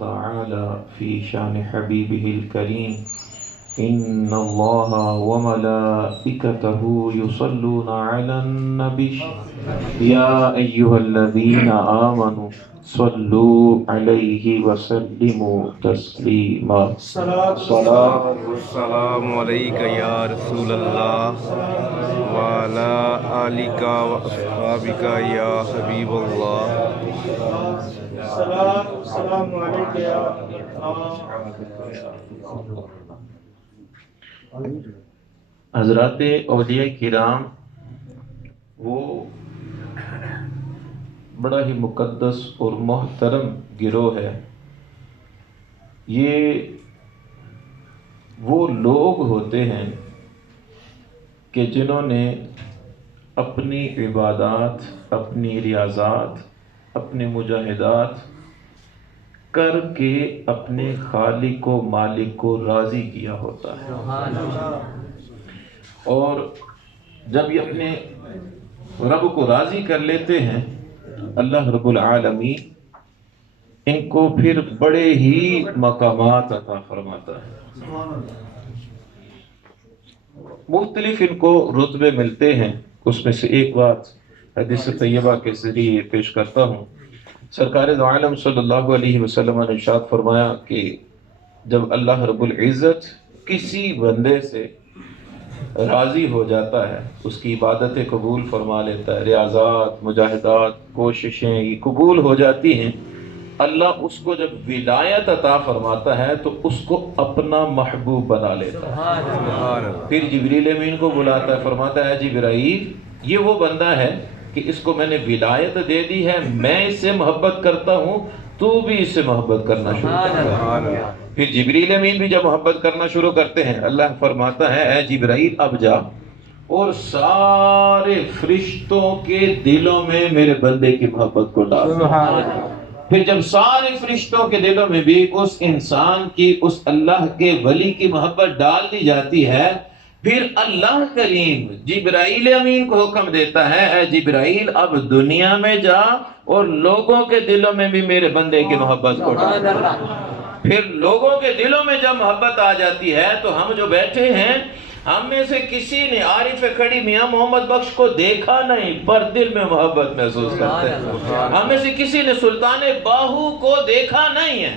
تعالى في شان حبيبه الكريم إن الله وملائكته يصلون على النبي يا أيها الذين آمنوا صلوا عليه وسلموا تسليما صلاة السلام علیکہ یا رسول اللہ وعلی آلک و اصحابک یا حبیب اللہ۔ السلام علیکم یا حضرات اولیاء کرام وہ بڑا ہی مقدس اور محترم گروہ ہے۔ یہ وہ لوگ ہوتے ہیں کہ جنہوں نے اپنی عبادات، اپنی ریاضات، اپنے مجاہدات کر کے اپنے خالق و مالک کو راضی کیا ہوتا ہے، اور جب یہ اپنے رب کو راضی کر لیتے ہیں اللہ رب العالمین ان کو پھر بڑے ہی مقامات عطا فرماتا ہے، مختلف ان کو رتبے ملتے ہیں۔ اس میں سے ایک بات حدیث طیبہ کے ذریعے پیش کرتا ہوں۔ سرکار دو عالم صلی اللہ علیہ وسلم نے ارشاد فرمایا کہ جب اللہ رب العزت کسی بندے سے راضی ہو جاتا ہے، اس کی عبادتیں قبول فرما لیتا ہے، ریاضات، مجاہدات، کوششیں یہ قبول ہو جاتی ہیں، اللہ اس کو جب ولایت عطا فرماتا ہے تو اس کو اپنا محبوب بنا لیتا ہے۔ پھر جبریل امین کو بلاتا ہے، فرماتا ہے جبرائیل یہ وہ بندہ ہے کہ اس کو میں نے ولایت دے دی ہے، میں اس سے محبت کرتا ہوں، تو بھی اس سے محبت کرنا شروع کرتا۔ پھر جبریل امین بھی جب محبت کرنا شروع کرتے ہیں، اللہ فرماتا ہے اے جبرائیل اب جا اور سارے فرشتوں کے دلوں میں میرے بندے کی محبت کو ڈال۔ پھر جب سارے فرشتوں کے دلوں میں بھی اس انسان کی، اس اللہ کے ولی کی محبت ڈال دی جاتی ہے، پھر اللہ کریم جبرائیل امین کو حکم دیتا ہے اے جبرائیل اب دنیا میں جا اور لوگوں کے دلوں میں بھی میرے بندے کی محبت کو ڈال۔ پھر لوگوں کے دلوں میں جب محبت آ جاتی ہے تو ہم جو بیٹھے ہیں، ہم میں سے کسی نے عارف کھڑی میاں محمد بخش کو دیکھا نہیں پر دل میں محبت محسوس کرتے ہیں، ہم میں سے کسی نے سلطان باہو کو دیکھا نہیں ہے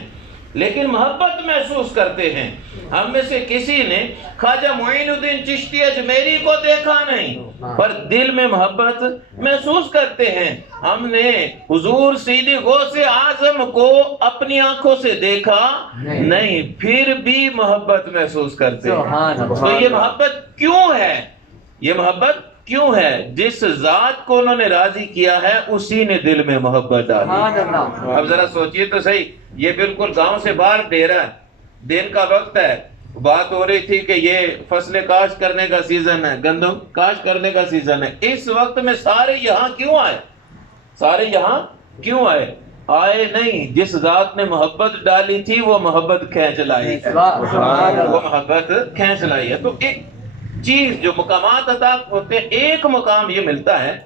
لیکن محبت محسوس کرتے ہیں، ہم میں سے کسی نے خواجہ معین الدین چشتی اجمیری کو دیکھا نہیں پر دل میں محبت محسوس کرتے ہیں، ہم نے حضور سیدی غوث اعظم کو اپنی آنکھوں سے دیکھا نہیں پھر بھی محبت محسوس کرتے ہیں۔ تو یہ محبت کیوں ہے؟ یہ محبت کیوں ہے؟ جس ذات کو انہوں نے راضی کیا ہے اسی نے دل میں محبت ڈالی۔ اب ذرا سوچئے تو صحیح، یہ بالکل گاؤں سے باہر ڈیرہ ہے، دن کا وقت ہے، بات ہو رہی تھی کہ یہ فصل کاشت کرنے کا سیزن ہے، گندم کاشت کرنے کا سیزن ہے، اس وقت میں سارے یہاں کیوں آئے؟ سارے یہاں کیوں آئے؟ آئے نہیں، جس ذات نے محبت ڈالی تھی وہ محبت کھینچ لائی ہے، وہ محبت کھینچ لائی ہے۔ تو ایک چیز جو مقامات عطا ہوتے ہیں، ایک مقام یہ ملتا ہے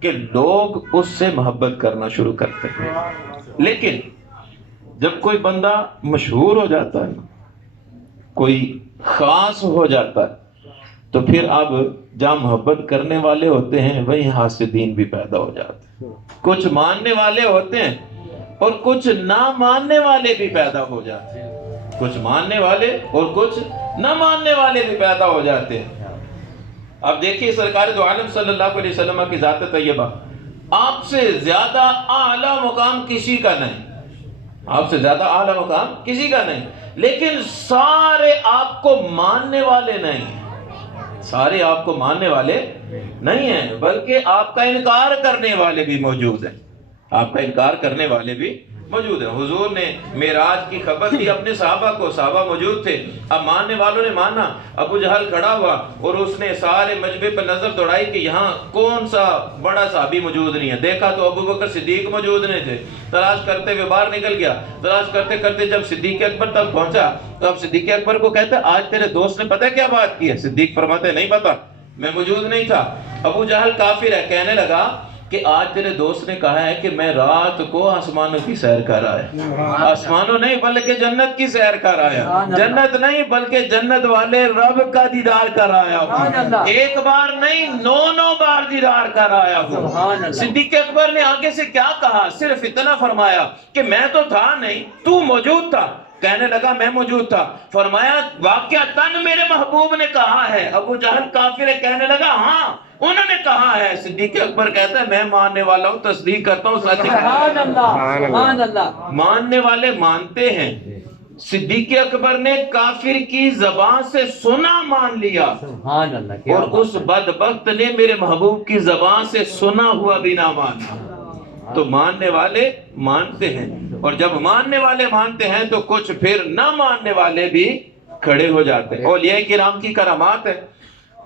کہ لوگ اس سے محبت کرنا شروع کرتے ہیں، لیکن جب کوئی بندہ مشہور ہو جاتا ہے، کوئی خاص ہو جاتا ہے، تو پھر اب جہاں محبت کرنے والے ہوتے ہیں وہیں حاسدین بھی پیدا ہو جاتے ہیں، کچھ ماننے والے ہوتے ہیں اور کچھ نہ ماننے والے بھی پیدا ہو جاتے ہیں، کچھ ماننے والے اور کچھ نہ ماننے والے بھی پیدا ہو جاتے ہیں۔ اب دیکھیے سرکار دو عالم صلی اللہ علیہ وسلم کی ذات طیبہ، آپ سے زیادہ اعلیٰ مقام کسی کا نہیں، آپ سے زیادہ اعلیٰ مقام کسی کا نہیں، لیکن سارے آپ کو ماننے والے نہیں ہیں، سارے آپ کو ماننے والے نہیں ہیں، بلکہ آپ کا انکار کرنے والے بھی موجود ہیں، آپ کا انکار کرنے والے بھی موجود ہیں۔ حضور نے معراج کی خبر دی اپنے صحابہ کو، صحابہ موجود تھے، اب ماننے والوں نے مانا، ابو جہل کھڑا ہوا اور اس نے سارے مجمع پر نظر دوڑائی کہ یہاں کون سا بڑا صحابی موجود نہیں ہے، دیکھا تو ابو بکر صدیق موجود نہیں تھے، تلاش کرتے ہوئے باہر نکل گیا، تلاش کرتے کرتے جب صدیق اکبر تک پہنچا تو اب صدیق اکبر کو کہتے آج تیرے دوست نے پتہ کیا بات کی ہے؟ صدیق فرماتے نہیں پتا، میں موجود نہیں تھا۔ ابو جہل کافر ہے، کہنے لگا کہ آج تیرے دوست نے کہا ہے کہ میں رات کو آسمانوں کی سیر کر آیا، آسمانوں نہیں بلکہ جنت کی سیر کر آیا، جنت نہیں بلکہ جنت والے رب کا دیدار کر آیا ہوں، ایک بار نہیں 9 بار دیدار کر آیا ہوں۔ صدیق اکبر نے آگے سے کیا کہا؟ صرف اتنا فرمایا کہ میں تو تھا نہیں، تو موجود تھا۔ کہنے لگا میں موجود تھا۔ فرمایا واقعتاً میرے محبوب نے کہا ہے۔ ابو جہل کافر ہے، کہنے لگا ہاں انہوں نے کہا ہے۔ صدیق اکبر کہتا ہے میں ماننے والا ہوں، تصدیق کرتا ہوں، سچ سبحان اللہ سبحان اللہ۔ ماننے والے مانتے ہیں۔ صدیق اکبر نے کافر کی زبان سے سنا مان لیا، سبحان اللہ۔ اور اس بدبخت نے میرے محبوب کی زبان سے سنا ہوا بھی نہ مانا۔ تو ماننے والے مانتے ہیں، اور جب ماننے والے مانتے ہیں تو کچھ پھر نہ ماننے والے بھی کھڑے ہو جاتے ہیں۔ اولیاء کرام کی کرامات ہے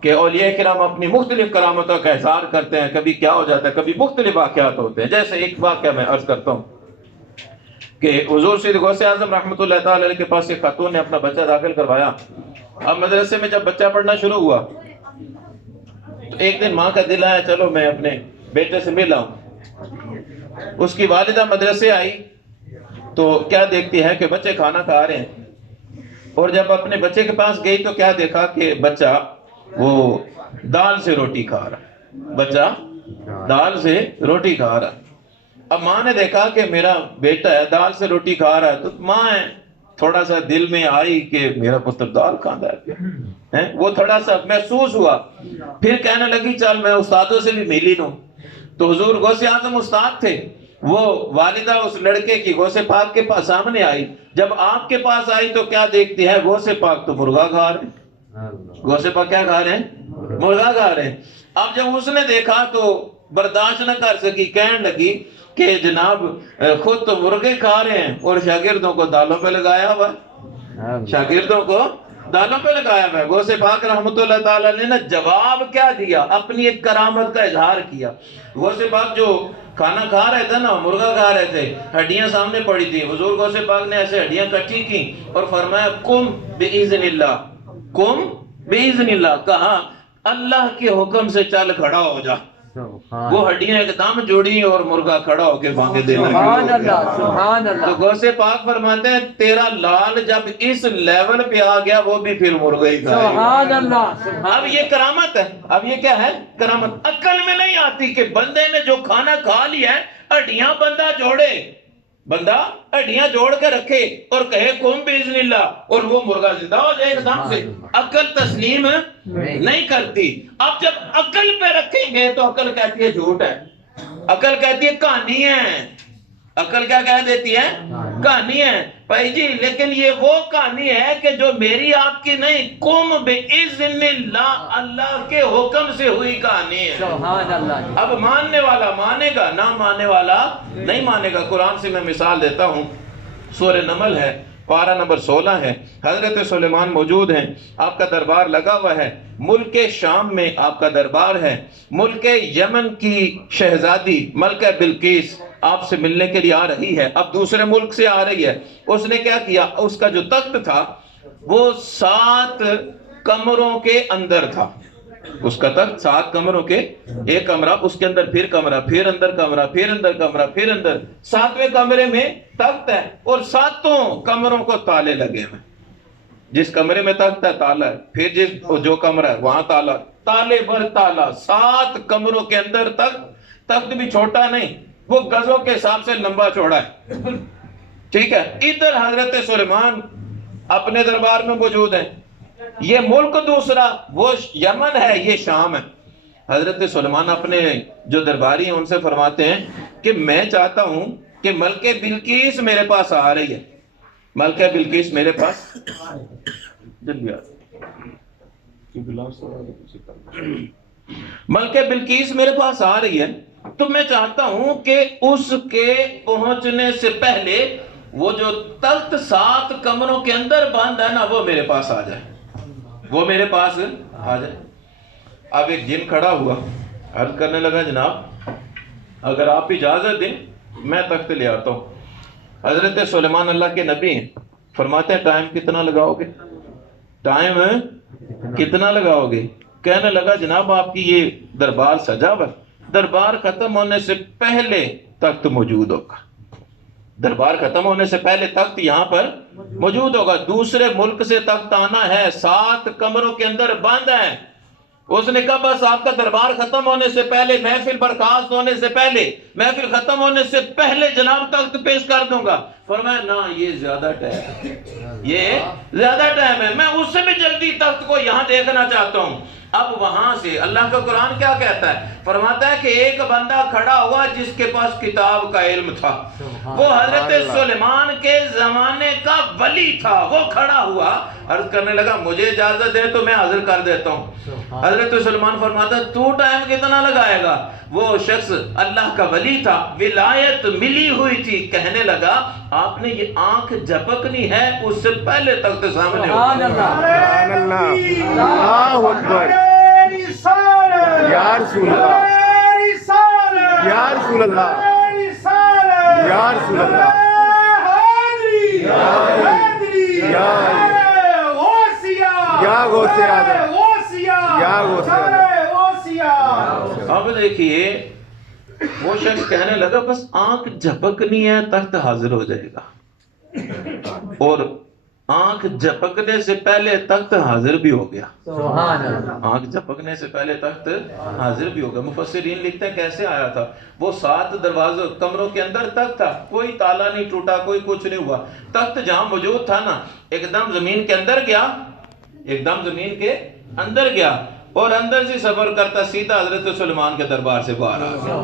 کہ اولیاء کرام اپنی مختلف کرامتوں کا اظہار کرتے ہیں۔ کبھی کیا ہو جاتا ہے، کبھی مختلف واقعات ہوتے ہیں۔ جیسے ایک واقعہ میں عرض کرتا ہوں کہ حضور سید غوث اعظم رحمۃ اللہ تعالی علیہ کے پاس ایک خاتون نے اپنا بچہ داخل کروایا۔ اب مدرسے میں جب بچہ پڑھنا شروع ہوا تو ایک دن ماں کا دل آیا چلو میں اپنے بیٹے سے مل آؤں۔ اس کی والدہ مدرسے آئی تو کیا دیکھتی ہے کہ بچے کھانا کھا رہے ہیں، اور جب اپنے بچے کے پاس گئی تو کیا دیکھا کہ بچہ وہ دال سے روٹی کھا رہا ہے، بچہ دال سے روٹی کھا رہا ہے۔ اب ماں نے دیکھا کہ میرا بیٹا ہے دال سے روٹی کھا رہا ہے، تو ماں ہے تھوڑا سا دل میں آئی کہ میرا پتر دال کھاتا ہے، وہ تھوڑا سا محسوس ہوا۔ پھر کہنے لگی چل میں استادوں سے بھی ملی لوں۔ تو حضور غوث اعظم استاد تھے، وہ والدہ اس لڑکے کی غوث پاک کے پاس سامنے آئی۔ جب آپ کے پاس آئی تو کیا دیکھتی ہے؟ غوث پاک تو مرغا کھا رہے ہیں۔ غوث پاک کیا کھا رہے ہیں؟ مرغا کھا رہے ہیں۔ اب جب اس نے دیکھا تو برداشت نہ کر سکی، کہنے لگی کہ جناب خود تو مرغے کھا رہے ہیں اور شاگردوں کو دالوں پہ لگایا ہوا، شاگردوں کو دالوں پہ لگایا ہوا ہے۔ غوث پاک رحمۃ اللہ تعالی نے جواب کیا دیا؟ اپنی ایک کرامت کا اظہار کیا۔ غوث پاک جو کھانا کھا رہے تھے نا، مرغا کھا رہے تھے، ہڈیاں سامنے پڑی تھی، حضور غوث پاک نے ایسے ہڈیاں کٹھی کی اور فرمایا قم باذن اللہ، قم باذن اللہ، کہا اللہ کے حکم سے چل کھڑا ہو جا۔ وہ ہڈیاں ایک دم جوڑی اور مرغا کھڑا ہو کے بانگے دینا سبحان اللہ سبحان اللہ۔ تو غوث پاک فرماتے ہیں تیرا لال جب اس لیول پہ آ گیا وہ بھی پھر مرغا ہی کھائے گا۔ سبحان اللہ۔ اب یہ کرامت ہے، اب یہ کیا ہے؟ کرامت۔ عقل میں نہیں آتی کہ بندے نے جو کھانا کھا لیا ہے، ہڈیاں بندہ جوڑے، بندہ ہڈیاں جوڑ کے رکھے اور کہے قم باذن اللہ، اور وہ مرغا زندہ ہو جائے ایک دم سے۔ عقل تسلیم نہیں کرتی۔ اب جب عقل پہ رکھیں گے تو عقل کہتی ہے جھوٹ ہے، عقل کہتی ہے کہانی ہے۔ عقل کیا کہہ دیتی ہے؟ کہانی ہے بھائی جی، لیکن یہ وہ کہانی ہے کہ جو میری آپ کی نہیں، قم باذن اللہ، اللہ کے حکم سے ہوئی کہانی ہے۔ سبحان اللہ۔ اب ماننے والا مانے گا، نہ ماننے والا نہیں مانے گا۔ قرآن سے میں مثال دیتا ہوں، سورہ نمل ہے، پارہ نمبر 16 ہے۔ حضرت سلیمان موجود ہیں، آپ کا دربار لگا ہوا ہے۔ ملک شام میں آپ کا دربار ہے۔ ملک یمن کی شہزادی ملکہ بلقیس آپ سے ملنے کے لیے آ رہی ہے، اب دوسرے ملک سے آ رہی ہے۔ اس نے کیا کیا؟ اس کا جو تخت تھا وہ 7 کمروں کے اندر تھا۔ اس کا تخت 7 کمروں کے، ایک کمرہ، اس کے اندر پھر کمرہ، پھر اندر کمرہ، پھر اندر کمرہ، پھر اندر، 7ویں کمرے میں تخت ہے اور 7 کمروں کو تالے لگے ہوئے۔ جس کمرے میں تخت ہے تالا ہے، پھر جو کمرہ ہے وہاں تالا، تالے پر تالا، 7 کمروں کے اندر تخت بھی چھوٹا نہیں، وہ گزوں کے حساب سے لمبا چوڑا ہے، ٹھیک ہے۔ ادھر حضرت سلیمان اپنے دربار میں موجود ہیں۔ یہ ملک دوسرا، وہ یمن ہے، یہ شام ہے۔ حضرت سلیمان اپنے جو درباری ہیں ان سے فرماتے ہیں کہ میں چاہتا ہوں کہ ملکہ بلقیس میرے پاس آ رہی ہے، ملکہ بلقیس میرے پاس جلدی ملکہ بلقیس میرے پاس آ رہی ہے، تو میں چاہتا ہوں کہ اس کے پہنچنے سے پہلے وہ جو تخت 7 کمروں کے اندر بند ہے نا، وہ میرے پاس آ جائے، وہ میرے پاس آ جائے۔ اب ایک جن کھڑا ہوا، عرض کرنے لگا جناب اگر آپ اجازت دیں میں تخت لے آتا ہوں۔ حضرت سلیمان اللہ کے نبی ہیں، فرماتے ہیں ٹائم کتنا لگاؤ گے؟ ٹائم کتنا لگاؤ گے؟ کہنے لگا جناب آپ کی یہ دربار سجا ہوا، دربار ختم ہونے سے پہلے تخت موجود ہوگا. دربار ختم ہونے سے پہلے تخت یہاں پر موجود ہوگا. دوسرے ملک سے تخت آنا ہے, 7 کمروں کے اندر بند ہے. اس نے کہا بس آپ کا دربار ختم ہونے سے پہلے, محفل برخاست ہونے سے پہلے, محفل ختم ہونے سے پہلے جناب تخت پیش کر دوں گا. فرمایا نا یہ زیادہ ٹائم ہے, یہ زیادہ ٹائم ہے, میں اس سے بھی جلدی تخت کو یہاں دیکھنا چاہتا ہوں. اب وہاں سے اللہ کا قرآن کیا کہتا ہے؟ فرماتا ہے کہ ایک بندہ کھڑا ہوا جس کے پاس کتاب کا علم تھا, وہ حضرت سلیمان کے زمانے کا ولی تھا. وہ کھڑا ہوا, عرض کرنے لگا مجھے اجازت دے تو میں حاضر کر دیتا ہوں. حضرت سلیمان فرماتا ہے تو ٹائم کتنا لگائے گا؟ وہ شخص اللہ کا ولی تھا, ولایت ملی ہوئی تھی. کہنے لگا آپ نے یہ آنکھ جھپکنی ہے اس سے پہلے تخت سامنے ہو. سبحان اللہ, اللہ اکبر, یا رسول اللہ, یا رسول اللہ, یا رسول اللہ, یا غوث اعظم, یا غوث اعظم. اب دیکھیے وہ شخص کہنے لگا بس آنکھ جھپکنی ہے تخت حاضر ہو جائے گا, اور آنکھ جھپکنے سے پہلے تخت حاضر بھی ہو گیا. آنکھ جھپکنے سے پہلے تخت حاضر بھی ہو گیا. مفسرین لکھتے ہیں کیسے آیا تھا؟ وہ 7 دروازوں کمروں کے اندر تخت تھا, کوئی تالا نہیں ٹوٹا, کوئی کچھ نہیں ہوا. تخت جہاں موجود تھا نا, ایک دم زمین کے اندر گیا, ایک دم زمین کے اندر گیا, اور اندر سے سفر کرتا سیدھا حضرت سلیمان کے دربار سے باہر آ گیا.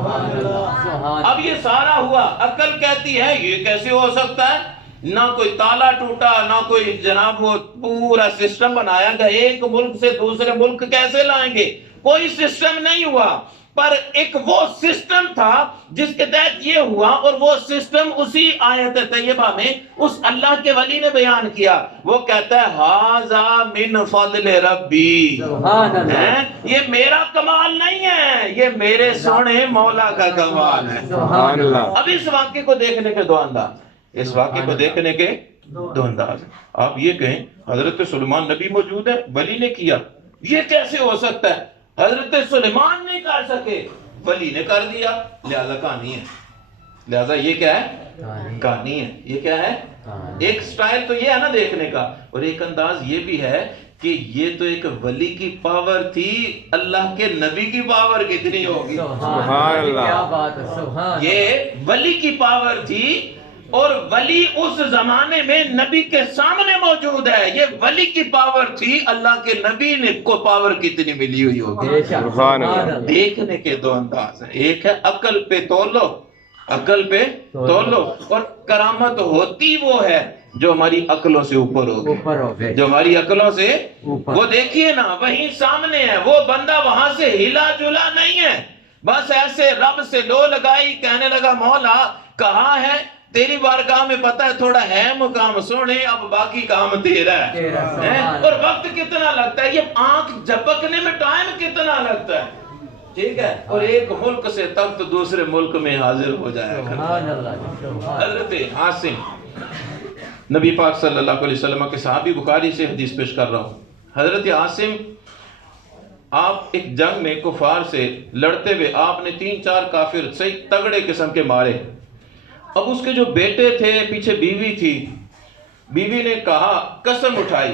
اب یہ سارا ہوا, عقل کہتی ہے یہ کیسے ہو سکتا ہے؟ نہ کوئی تالا ٹوٹا, نہ کوئی جناب وہ پورا سسٹم بنایا گیا, ایک ملک سے دوسرے ملک کیسے لائیں گے, کوئی سسٹم نہیں ہوا. پر ایک وہ سسٹم تھا جس کے تحت یہ ہوا, اور وہ سسٹم اسی آیت طیبہ میں اس اللہ کے ولی نے بیان کیا. وہ کہتا ہے ھذا من فضل ربی, یہ میرا کمال نہیں ہے, یہ میرے سونے مولا کا کمال ہے. سبحان اللہ. اب اس واقعے کو دیکھنے کے دو انداز, اس واقعے کو دیکھنے کے دو انداز. آپ یہ کہیں حضرت سلیمان نبی موجود ہے, ولی نے کیا, یہ کیسے ہو سکتا ہے؟ حضرت سلیمان نہیں کر سکے, ولی نے کر دیا, لہذا کہانی ہے. لہذا یہ کیا ہے؟ کہانی ہے. یہ کیا ہے؟ ایک سٹائل تو یہ ہے نا دیکھنے کا, اور ایک انداز یہ بھی ہے کہ یہ تو ایک ولی کی پاور تھی, اللہ کے نبی کی پاور کتنی ہوگی؟ سبحان اللہ. یہ ولی کی پاور تھی, اور ولی اس زمانے میں نبی کے سامنے موجود ہے. یہ ولی کی پاور تھی, اللہ کے نبی نے کو پاور کتنی ملی ہوئی ہوگی؟ سبحان اللہ. دیکھنے کے دو انداز ہیں. ایک ہے عقل پہ تولو, عقل پہ تولو, اور کرامت ہوتی وہ ہے جو ہماری عقلوں سے اوپر ہوگی, جو ہماری عقلوں سے وہ دیکھیے نا وہیں سامنے ہے. وہ بندہ وہاں سے ہلا جلا نہیں ہے, بس ایسے رب سے لو لگائی, کہنے لگا مولا کہاں ہے تیری بارگاہ میں پتہ ہے تھوڑا ہے مقام سونے, اب باقی کام تیرا ہے. اور وقت کتنا لگتا ہے, یہ آنکھ جھپکنے میں ٹائم کتنا لگتا ہے, ٹھیک ہے, اور ایک ملک سے تخت دوسرے ملک میں حاضر ہو جائے گا. حضرت عاصم, نبی پاک صلی اللہ علیہ وسلم کے صحابی, بخاری سے حدیث پیش کر رہا ہوں. حضرت عاصم آپ ایک جنگ میں کفار سے لڑتے ہوئے آپ نے 3-4 کافر صحیح تگڑے قسم کے مارے. اب اس کے جو بیٹے تھے, پیچھے بیوی تھی, بیوی نے کہا, قسم اٹھائی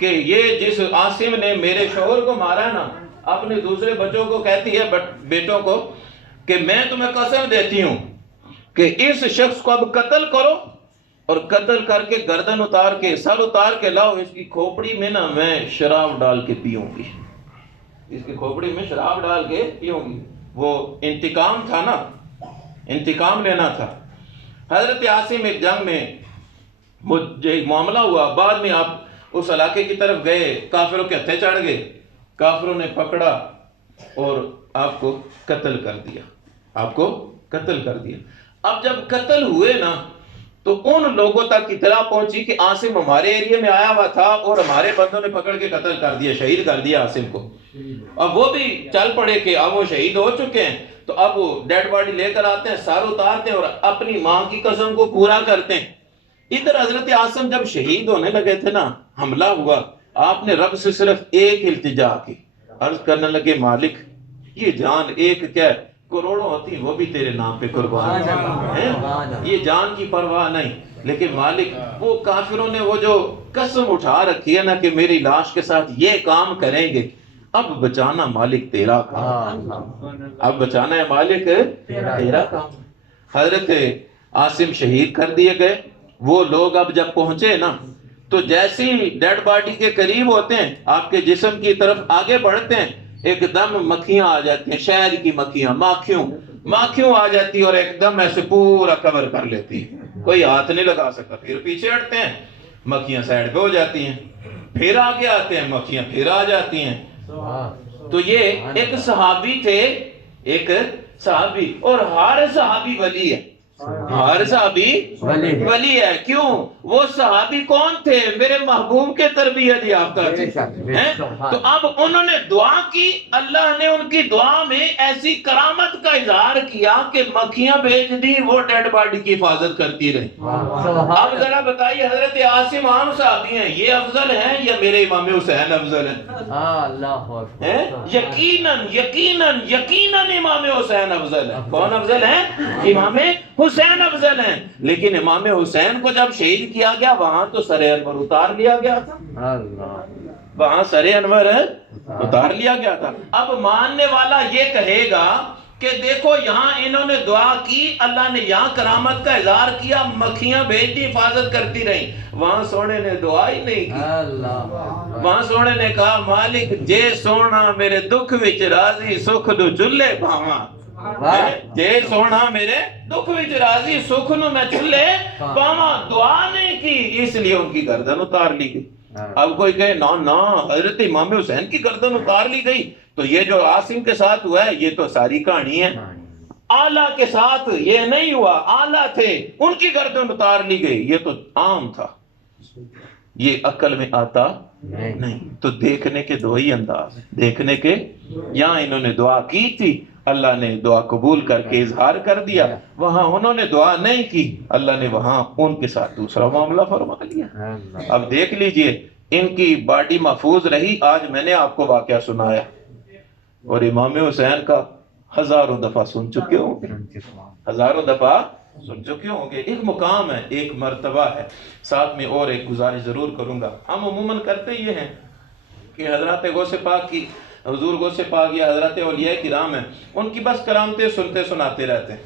کہ یہ جس عاصم نے میرے شوہر کو مارا نا, اپنے دوسرے بچوں کو کہتی ہے, بیٹوں کو, کہ میں تمہیں قسم دیتی ہوں کہ اس شخص کو اب قتل کرو, اور قتل کر کے گردن اتار کے سر اتار کے لاؤ, اس کی کھوپڑی میں نا میں شراب ڈال کے پیوں گی, اس کی کھوپڑی میں شراب ڈال کے پیوں گی. وہ انتقام تھا نا, انتقام لینا تھا. حضرت عاصم ایک جنگ میں مجھے ایک معاملہ ہوا, بعد میں آپ اس علاقے کی طرف گئے, کافروں کے ہتھے چڑھ گئے, کافروں نے پکڑا اور آپ کو قتل کر دیا, آپ کو قتل کر دیا. اب جب قتل ہوئے نا تو ان لوگوں تک اطلاع پہنچی کہ عاصم ہمارے ایریے میں آیا ہوا تھا اور ہمارے بندوں نے پکڑ کے قتل کر دیا, شہید کر دیا عاصم کو. اب وہ بھی چل پڑے کہ اب وہ شہید ہو چکے ہیں, تو اب وہ ڈیڈ باڈی لے کر آتے ہیں, سر اتارتے ہیں اور اپنی ماں کی قسم کو پورا کرتے ہیں. ادھر حضرت عاصم جب شہید ہونے لگے تھے نا, حملہ ہوا, آپ نے رب سے صرف ایک التجا کی, عرض کرنے لگے مالک یہ جان ایک کیا ہے, کروڑوں ہوتی وہ بھی تیرے نام پہ قربان ہیں۔ یہ جان کی پرواہ نہیں، لیکن مالک وہ کافروں نے وہ جو قسم اٹھا رکھی ہے نا کہ میری لاش کے ساتھ یہ کام کریں گے، اب بچانا مالک تیرا کام، اب بچانا ہے مالک تیرا کام۔ حضرت عاصم شہید کر دیے گئے، وہ لوگ اب جب پہنچے نا تو جیسی ڈیڈ باڈی کے قریب ہوتے ہیں، آپ کے جسم کی طرف آگے بڑھتے ہیں، ایک دم مکھیاں آ جاتی ہیں، شہد کی مکھیاں، ماکھیوں آ جاتی اور ایک دم ایسے پورا کور کر لیتی ہے، کوئی ہاتھ نہیں لگا سکتا۔ پھر پیچھے ہٹتے ہیں، مکھیاں سائڈ پہ ہو جاتی ہیں، پھر آگے آتے ہیں، مکھیاں پھر آ جاتی ہیں۔ تو یہ ایک صحابی تھے، ایک صحابی، اور ہر صحابی ولی ہے، ہر صحابی ولی ہے۔ کیوں؟ وہ صحابی کون تھے؟ میرے محبوب کے تربیت یافتہ تھے۔ تو اب انہوں نے دعا کی، اللہ نے ان کی دعا میں ایسی کرامت کا اظہار کیا کہ مکھیاں بھیج دی، وہ ڈیڈ باڈی کی حفاظت کرتی رہی۔ اب ذرا بتائیے، حضرت عاصم عام صحابی ہیں، یہ افضل ہیں یا میرے امام حسین افضل ہیں؟ یقیناً یقیناً یقیناً امام حسین افضل ہیں۔ کون افضل ہیں؟ امام حسین افضل ہیں۔ لیکن امام حسین کو جب شہید کیا گیا وہاں تو سر انور اتار لیا گیا تھا، وہاں سر انور اتار لیا گیا تھا۔ اب ماننے والا یہ کہے گا کہ دیکھو یہاں انہوں نے دعا کی، اللہ نے یہاں کرامت کا اظہار کیا، مکھیاں بھیج دی، حفاظت کرتی رہیں، وہاں سونے نے دعا ہی نہیں کی۔ وہاں سونے نے کہا مالک جے سونا میرے دکھ وچ راضی، سکھ دو چلے پاواں، جے سونا میرے دکھ وچ راضی، سکھ نو میں چلے پاواں۔ دعا نہیں کی، اس لیے ان کی گردن اتار لی گئی۔ اب کوئی کہے نا نا حضرت امام حسین کی گردن اتار لی گئی، تو یہ جو عاصم کے ساتھ ہوا ہے یہ تو ساری کہانی ہے۔ آلہ کے ساتھ یہ نہیں ہوا، آلہ تھے، ان کی گردن اتار لی گئی، یہ تو عام تھا، یہ عقل میں آتا نہیں۔ تو دیکھنے کے دو ہی انداز، دیکھنے کے، یہاں انہوں نے دعا کی تھی، اللہ نے دعا قبول کر کے اظہار کر دیا، وہاں انہوں نے دعا نہیں کی، اللہ نے وہاں ان کے ساتھ دوسرا معاملہ فرما لیا۔ اب دیکھ لیجئے ان کی باڈی محفوظ رہی۔ آج میں نے آپ کو واقعہ سنایا اور امام حسین کا ہزاروں دفعہ سن چکے ہوں گے، ہزاروں دفعہ سن چکے ہوں گے۔ ایک مقام ہے، ایک مرتبہ ہے۔ ساتھ میں اور ایک گزارش ضرور کروں گا، ہم عموماً کرتے یہ ہیں کہ حضرات غوث پاک کی، حضور غوث پاک یا حضرات اولیاء کرام ہیں، ان کی بس کرامتیں سنتے سناتے رہتے ہیں۔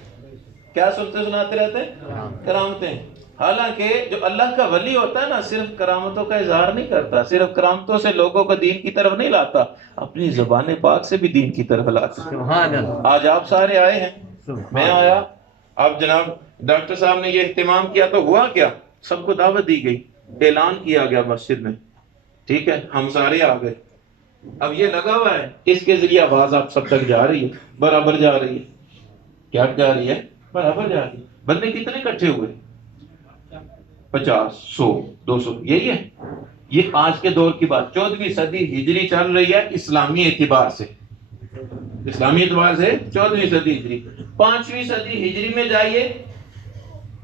کیا سنتے سناتے رہتے ہیں؟ کرامتیں۔ حالانکہ جو اللہ کا ولی ہوتا ہے نا، صرف کرامتوں کا اظہار نہیں کرتا، صرف کرامتوں سے لوگوں کو دین کی طرف نہیں لاتا، اپنی زبان پاک سے بھی دین کی طرف لاتا۔ آج آپ سارے آئے ہیں، میں آیا، اب جناب ڈاکٹر صاحب نے یہ اہتمام کیا تو ہوا کیا؟ سب کو دعوت دی گئی، اعلان کیا گیا مسجد میں، ٹھیک ہے، ہم سارے آ گئے۔ اب یہ لگا ہوا ہے، اس کے ذریعے آواز آپ سب تک جا رہی ہے، برابر جا رہی ہے۔ کیا جا رہی ہے؟ برابر جا رہی ہے۔ بندے کتنے اکٹھے ہوئے؟ 50، 100، 200، یہی ہے۔ یہ آج کے دور کی بات، 14ویں صدی ہجری چل رہی ہے اسلامی اعتبار سے، اسلامی اعتبار سے 14ویں صدی ہجری۔ 5ویں صدی ہجری میں جائیے،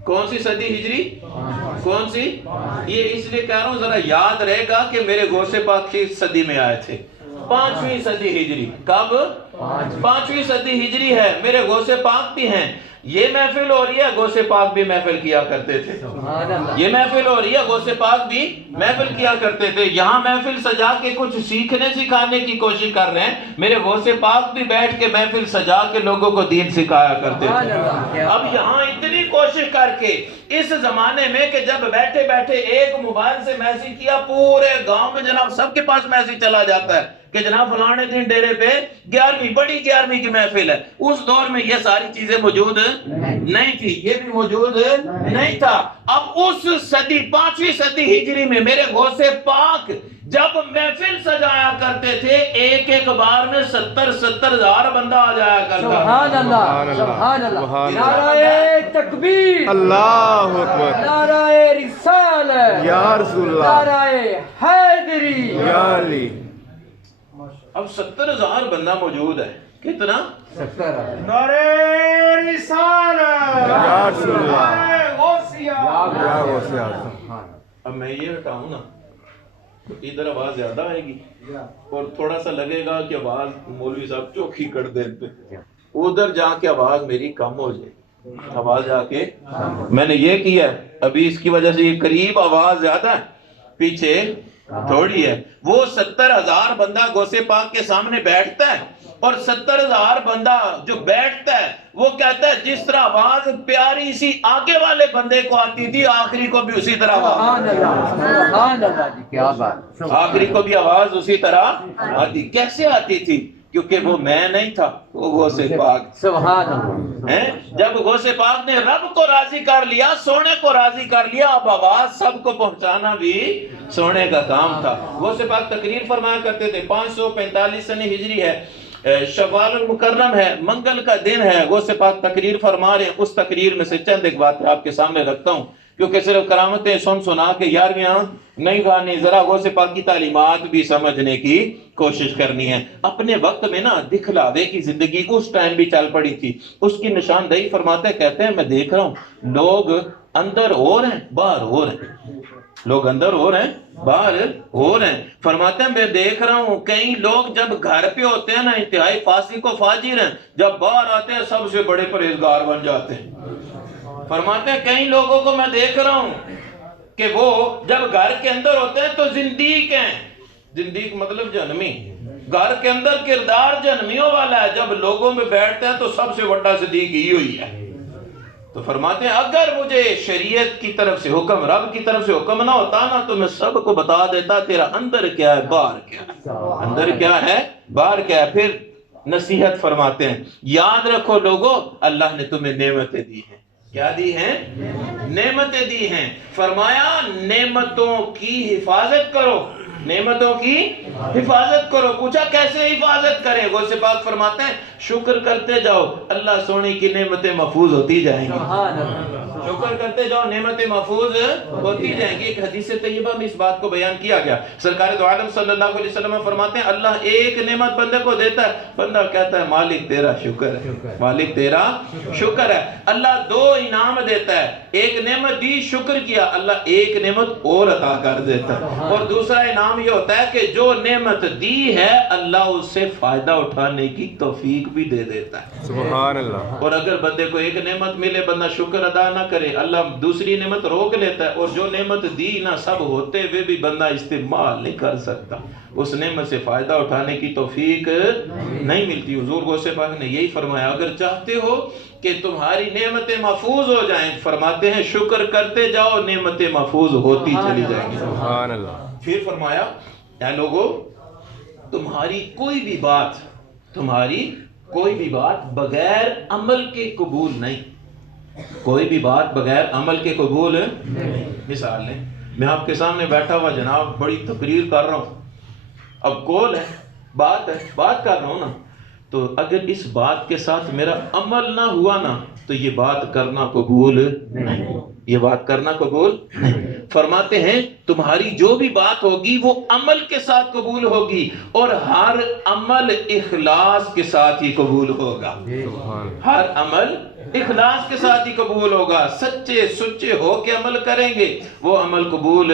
کون سی صدی ہجری؟ کون سی؟ یہ اس لیے کہہ رہا ہوں ذرا یاد رہے گا کہ میرے غوث پاک کی صدی میں آئے تھے، 5ویں صدی ہجری۔ کب؟ 5ویں صدی ہجری ہے، میرے غوث پاک بھی ہیں۔ یہ محفل ہو رہی ہے، غوث پاک بھی محفل کیا کرتے تھے، یہ محفل ہو رہی ہے، غوث پاک بھی محفل کیا کرتے تھے۔ یہاں محفل سجا کے کچھ سیکھنے سکھانے کی کوشش کر رہے ہیں، میرے غوث پاک بھی بیٹھ کے محفل سجا کے لوگوں کو دین سکھایا کرتے تھے۔ اب یہاں اتنی کوشش کر کے اس زمانے میں کہ جب بیٹھے بیٹھے ایک موبائل سے میسج کیا، پورے گاؤں میں جناب سب کے پاس میسج چلا جاتا ہے کہ جناب فلانے دن ڈیرے پہ 11ویں بڑی 11ویں کی محفل ہے۔ اس دور میں یہ ساری چیزیں موجود نہیں تھی، یہ بھی موجود نہیں تھا۔ اب اس صدی 5ویں صدی ہجری میں میرے غوث پاک جب محفل سجایا کرتے تھے، ایک ایک بار میں 70 ہزار بندہ آ جایا کرتا۔ سبحان اللہ، سبحان اللہ، نعرہ تکبیر، اللہ اکبر، نعرہ رسالت، یا رسول اللہ، نعرہ حیدری، یا علی۔ اب 70,000 بندہ موجود ہے، کتنا؟ 70 نعرہ رسالت، یا رسول اللہ، یا غوث اعظم۔ اب میں یہ ہٹاؤں نا تو ادھر آواز زیادہ آئے گی اور تھوڑا سا لگے گا کہ آواز مولوی صاحب چوکھی کر دیں پہ، ادھر جا کے آواز میری کم ہو جائے، آواز جا کے میں نے یہ کیا ہے، ابھی اس کی وجہ سے یہ قریب آواز زیادہ ہے، پیچھے تھوڑی ہے۔ وہ 70,000 بندہ غوث پاک کے سامنے بیٹھتا ہے، اور 70,000 بندہ جو بیٹھتا ہے وہ کہتا ہے جس طرح آواز پیاری سی آگے والے بندے کو آتی تھی، آخری کو بھی اسی طرح آواز، سبحان اللہ جی، کیا بات، آخری کو بھی آواز اسی طرح آتی۔ کیسے آتی تھی؟ کیونکہ وہ میں نہیں تھا، وہ غوث پاک سبحان اللہ۔ ہیں۔ جب غوث پاک نے رب کو راضی کر لیا، سونے کو راضی کر لیا، اب آواز سب کو پہنچانا بھی سونے کا کام تھا۔ غوث پاک تقریر فرمایا کرتے تھے، 545 سنہ ہجری ہے، شوال المکرم ہے، منگل کا دن ہے، غوث پاک تقریر فرما رہے ہیں۔ اس تقریر میں سے چند ایک باتیں آپ کے سامنے رکھتا ہوں، کیونکہ صرف کرامتیں سنا کے یارویاں نہیں گانی، ذرا غوث پاک کی تعلیمات بھی سمجھنے کی کوشش کرنی ہے۔ اپنے وقت میں نا دکھلاوے کی زندگی اس ٹائم بھی چل پڑی تھی، اس کی نشاندہی فرماتے کہتے ہیں میں دیکھ رہا ہوں لوگ اندر ہو رہے ہیں باہر ہو رہے ہیں، لوگ اندر ہو رہے ہیں باہر ہو رہے ہیں۔ فرماتے ہیں میں دیکھ رہا ہوں کئی لوگ جب گھر پہ ہوتے ہیں نا انتہائی فاسق و فاجر ہیں، جب باہر آتے ہیں سب سے بڑے پرہیزگار بن جاتے ہیں۔ فرماتے ہیں کئی لوگوں کو میں دیکھ رہا ہوں کہ وہ جب گھر کے اندر ہوتے ہیں تو زندیق ہیں، زندیق مطلب جہنمی، گھر کے اندر کردار جہنمیوں والا ہے، جب لوگوں میں بیٹھتے ہیں تو سب سے بڑا صدیق ہی ہوئی ہے۔ تو فرماتے ہیں اگر مجھے شریعت کی طرف سے حکم، رب کی طرف سے حکم نہ ہوتا نا تو میں سب کو بتا دیتا تیرا اندر کیا ہے باہر کیا ہے، اندر کیا ہے باہر کیا ہے۔ پھر نصیحت فرماتے ہیں یاد رکھو لوگو اللہ نے تمہیں نعمتیں دی ہیں، کیا دی ہیں؟ نعمتیں دی ہیں۔ فرمایا نعمتوں کی حفاظت کرو، نعمتوں کی حفاظت کرو۔ پوچھا کیسے حفاظت کریں؟ غوث پاک فرماتے ہیں شکر کرتے جاؤ، اللہ سونے کی نعمتیں محفوظ ہوتی جائیں گی، شکر کرتے جاؤ نعمتیں محفوظ ہوتی جائیں گی۔ ایک حدیث طیبہ میں اس بات کو بیان کیا گیا، سرکار دو عالم صلی اللہ علیہ وسلم فرماتے ہیں اللہ ایک نعمت بندے کو دیتا ہے، بندہ کہتا ہے مالک تیرا شکر ہے، مالک تیرا شکر ہے۔ اللہ دو انعام دیتا ہے، ایک نعمت دی شکر کیا، اللہ ایک نعمت اور عطا کر دیتا ہے، اور دوسرا انعام یہ ہوتا ہے کہ جو نعمت دی ہے اللہ اس سے فائدہ اٹھانے کی توفیق بھی دے دیتا ہے، سبحان اللہ۔ اور اگر بندے کو ایک نعمت ملے بندہ شکر ادا نہ کرے اللہ دوسری نعمت روک لیتا ہے، اور جو نعمت دی نہ سب ہوتے ہوئے بھی بندہ استعمال نہیں کر سکتا، اس نعمت سے فائدہ اٹھانے کی توفیق نہیں ملتی۔ حضور غوث پاک نے یہی فرمایا اگر چاہتے ہو کہ تمہاری نعمتیں محفوظ ہو جائیں، فرماتے ہیں شکر کرتے جاؤ نعمتیں محفوظ ہوتی چلی جائیں گی۔ سبحان اللہ۔ پھر فرمایا اے لوگو تمہاری کوئی بھی بات، تمہاری کوئی بھی بات بغیر عمل کے قبول نہیں، کوئی بھی بات بغیر عمل کے قبول نہیں۔ مثال لیں میں آپ کے سامنے بیٹھا ہوا جناب بڑی تقریر کر رہا ہوں، اب قول ہے بات کر رہا ہوں نا، تو اگر اس بات کے ساتھ میرا عمل نہ ہوا نا تو یہ بات کرنا قبول نہیں، یہ بات کرنا قبول نہیں۔ فرماتے ہیں تمہاری جو بھی بات ہوگی وہ عمل کے ساتھ قبول ہوگی، اور ہر عمل اخلاص کے ساتھ ہی قبول ہوگا، ہر عمل اخلاص کے ساتھ ہی قبول ہوگا۔ سچے سچے ہو کے عمل کریں گے وہ عمل قبول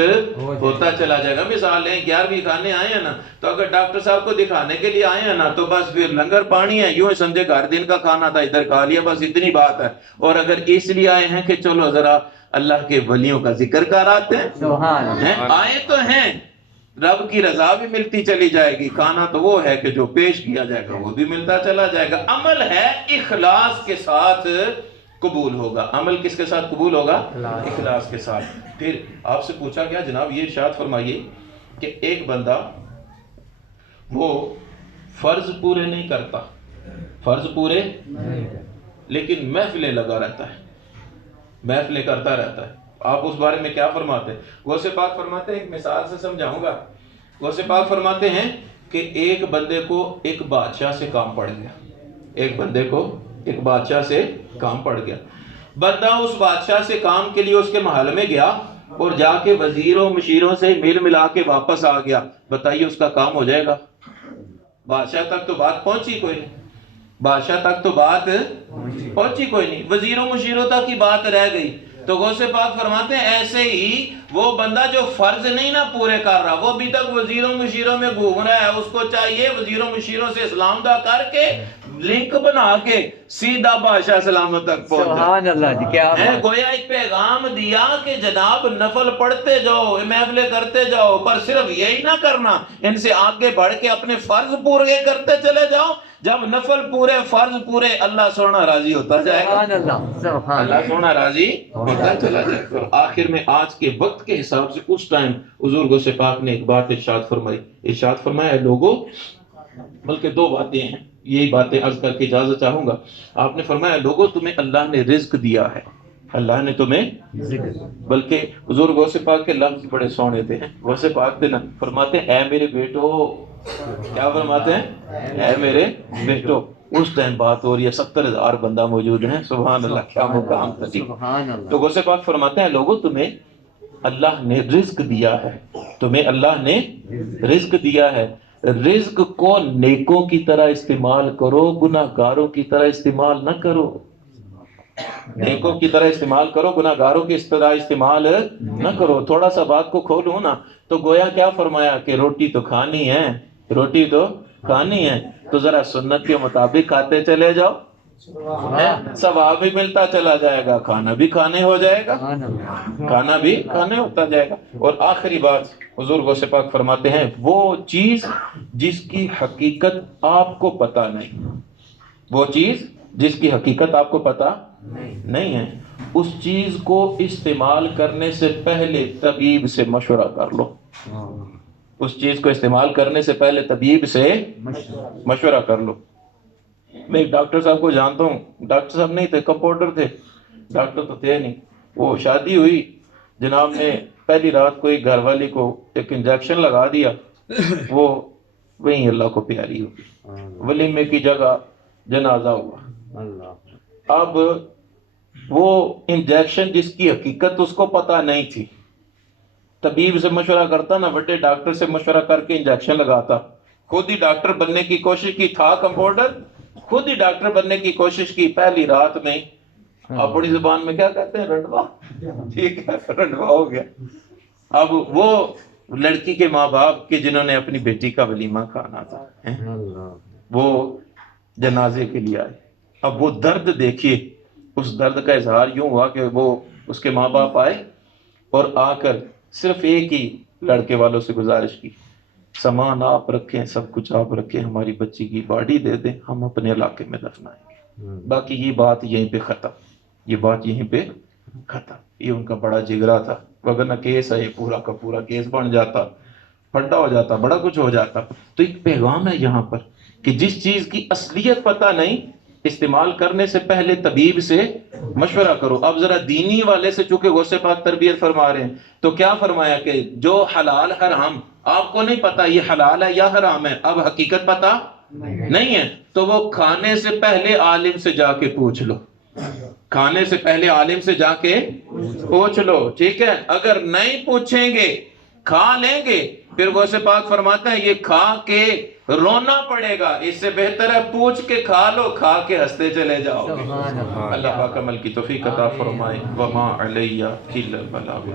ہوتا چلا جائے گا۔ مثال لیں 11ویں کھانے آئے ہیں نا، تو اگر ڈاکٹر صاحب کو دکھانے کے لیے آئے ہیں نا تو بس پھر لنگر پانی ہے، یوں ہی سمجھے گھر دن کا کھانا تھا ادھر کھا لیا، بس اتنی بات ہے۔ اور اگر اس لیے آئے ہیں کہ چلو ذرا اللہ کے ولیوں کا ذکر کر آتے ہیں، آئے تو ہیں رب کی رضا بھی ملتی چلی جائے گی، کھانا تو وہ ہے کہ جو پیش کیا جائے گا وہ بھی ملتا چلا جائے گا۔ عمل ہے اخلاص کے ساتھ قبول ہوگا، عمل کس کے ساتھ قبول ہوگا؟ اخلاص کے ساتھ۔ پھر آپ سے پوچھا گیا جناب یہ ارشاد فرمائیے کہ ایک بندہ وہ فرض پورے نہیں کرتا، فرض پورے لیکن محفلیں لگا رہتا ہے، محفلیں کرتا رہتا ہے، آپ اس بارے میں کیا فرماتے ہیں؟ غوث پاک فرماتے ہیں ایک مثال سے سمجھاؤں گا۔ غوث پاک فرماتے ہیں کہ ایک بندے کو ایک بادشاہ سے کام پڑ گیا، ایک بندے کو ایک بادشاہ سے کام پڑ گیا، بندہ اس بادشاہ سے کام کے لیے اس کے محل میں گیا اور جا کے وزیروں مشیروں سے مل ملا کے واپس آ گیا، بتائیے اس کا کام ہو جائے گا؟ بادشاہ تک تو بات پہنچی کوئی نہیں، بادشاہ تک تو بات پہنچی کوئی نہیں، وزیروں مشیروں تک کی بات رہ گئی۔ تو غوث پاک فرماتے ہیں ایسے ہی وہ بندہ جو فرض نہیں نہ پورے کر رہا، وہ ابھی تک وزیروں مشیروں میں گھوم رہا ہے، اس کو چاہیے وزیروں مشیروں سے اسلام دا کر کے لنک بنا کے سیدھا بادشاہ سلامت تک پہنچ جائے. سبحان اللہ جی کیا ہے بات. گویا ایک پیغام دیا کہ جناب نفل پڑھتے جاؤ، محفلیں کرتے جاؤ، پر صرف یہی نہ کرنا، ان سے آگے بڑھ کے اپنے فرض پورے کرتے چلے جاؤ. جب نفل پورے، فرض پورے، اللہ سونا راضی ہوتا جائے گا. سبحان اللہ سبحان اللہ اللہ. سونا راضی ہوتا چلا جائے گا. اور آخر میں آج کے وقت کے حساب سے اس ٹائم حضور غوث پاک نے ایک بات ارشاد فرمائی. ارشاد فرمایا لوگوں، بلکہ دو باتیں ہیں، یہی باتیں عرض کر کے اجازت چاہوں گا. آپ نے فرمایا لوگوں تمہیں اللہ نے رزق دیا ہے، اللہ نے تمہیں، بلکہ حضور غوث پاک کے لفظ بڑے سونے تھے. غوث پاک تھے نا، فرماتے ہیں اے میرے بیٹو، کیا فرماتے ہیں؟ اے میرے بیٹو. اس ٹائم بات ہو رہی ہے، 70,000 بندہ موجود ہیں. سبحان اللہ، کیا مقام تھا. سبحان اللہ. تو غوث پاک فرماتے ہیں لوگوں تمہیں اللہ نے رزق دیا ہے، تمہیں اللہ نے رزق دیا ہے. رزق کو نیکوں کی طرح استعمال کرو، گناہ گاروں کی طرح استعمال نہ کرو. نیکوں کی طرح استعمال کرو، گناہ گاروں کی طرح استعمال نہ کرو. تھوڑا سا بات کو کھولوں نا تو گویا کیا فرمایا کہ روٹی تو کھانی ہے، روٹی تو کھانی ہے، تو ذرا سنت کے مطابق کھاتے چلے جاؤ، ثواب بھی ملتا چلا جائے گا، کھانا بھی کھانے ہو جائے گا، سبحان اللہ. کھانا بھی کھانے ہوتا جائے گا. اور آخری بات حضور غوث پاک فرماتے ہیں وہ چیز جس کی حقیقت آپ کو پتہ نہیں، وہ چیز جس کی حقیقت آپ کو پتہ نہیں ہے، اس چیز کو استعمال کرنے سے پہلے طبیب سے مشورہ کر لو. اس چیز کو استعمال کرنے سے پہلے طبیب سے مشورہ کر لو. میں ایک ڈاکٹر صاحب کو جانتا ہوں، ڈاکٹر صاحب نہیں تھے، کمپاؤنڈر تھے، ڈاکٹر تو تھے نہیں. وہ شادی ہوئی، جناب نے پہلی رات کو ایک گھر والی کو ایک انجیکشن لگا دیا، وہ وہیں اللہ کو پیاری ہوگی. ولیمے کی جگہ جنازہ ہوا. اب وہ انجیکشن جس کی حقیقت اس کو پتہ نہیں تھی، طبیب سے مشورہ کرتا نا، بڑے ڈاکٹر سے مشورہ کر کے انجیکشن لگاتا. خود ہی ڈاکٹر بننے کی کوشش کی، تھا کمپاؤنڈر، خود ہی ڈاکٹر بننے کی کوشش کی، پہلی رات میں اپنی زبان میں کیا کہتے ہیں، رنڈوا. ٹھیک ہے، رنڈوا ہو گیا. اب وہ لڑکی کے ماں باپ کے جنہوں نے اپنی بیٹی کا ولیمہ کھانا تھا، وہ جنازے کے لیے آئے. اب وہ درد دیکھیے، اس درد کا اظہار یوں ہوا کہ وہ اس کے ماں باپ آئے اور آ کر صرف ایک ہی لڑکے والوں سے گزارش کی، سامان آپ رکھیں، سب کچھ آپ رکھیں، ہماری بچی کی باڈی دے دیں، ہم اپنے علاقے میں دفنائیں گے. باقی یہ بات یہیں پہ ختم، یہ بات یہیں پہ ختم. یہ ان کا بڑا جگرا تھا، وگرنہ کیس ہے، یہ پورا کا پورا کیس بن جاتا، پھڈا ہو جاتا، بڑا کچھ ہو جاتا. تو ایک پیغام ہے یہاں پر کہ جس چیز کی اصلیت پتہ نہیں، استعمال کرنے سے پہلے طبیب سے مشورہ کرو. اب ذرا دینی والے سے چونکہ غوث پاک تربیت فرما رہے ہیں، تو کیا فرمایا کہ جو حلال حرام آپ کو نہیں پتا یہ حلال ہے یا حرام ہے، اب حقیقت پتا نہیں ہے، تو وہ کھانے سے پہلے عالم سے جا کے پوچھ لو. کھانے سے پہلے عالم سے جا کے پوچھ لو، ٹھیک ہے. اگر نہیں پوچھیں گے، کھا لیں گے، پھر غوث پاک فرماتا ہے یہ کھا کے رونا پڑے گا، اس سے بہتر ہے پوچھ کے کھا لو، کھا کے ہنستے چلے جاؤ گے. اللہ پاک عمل کی توفیق عطا فرمائے. وما علیہ الا البلاغ.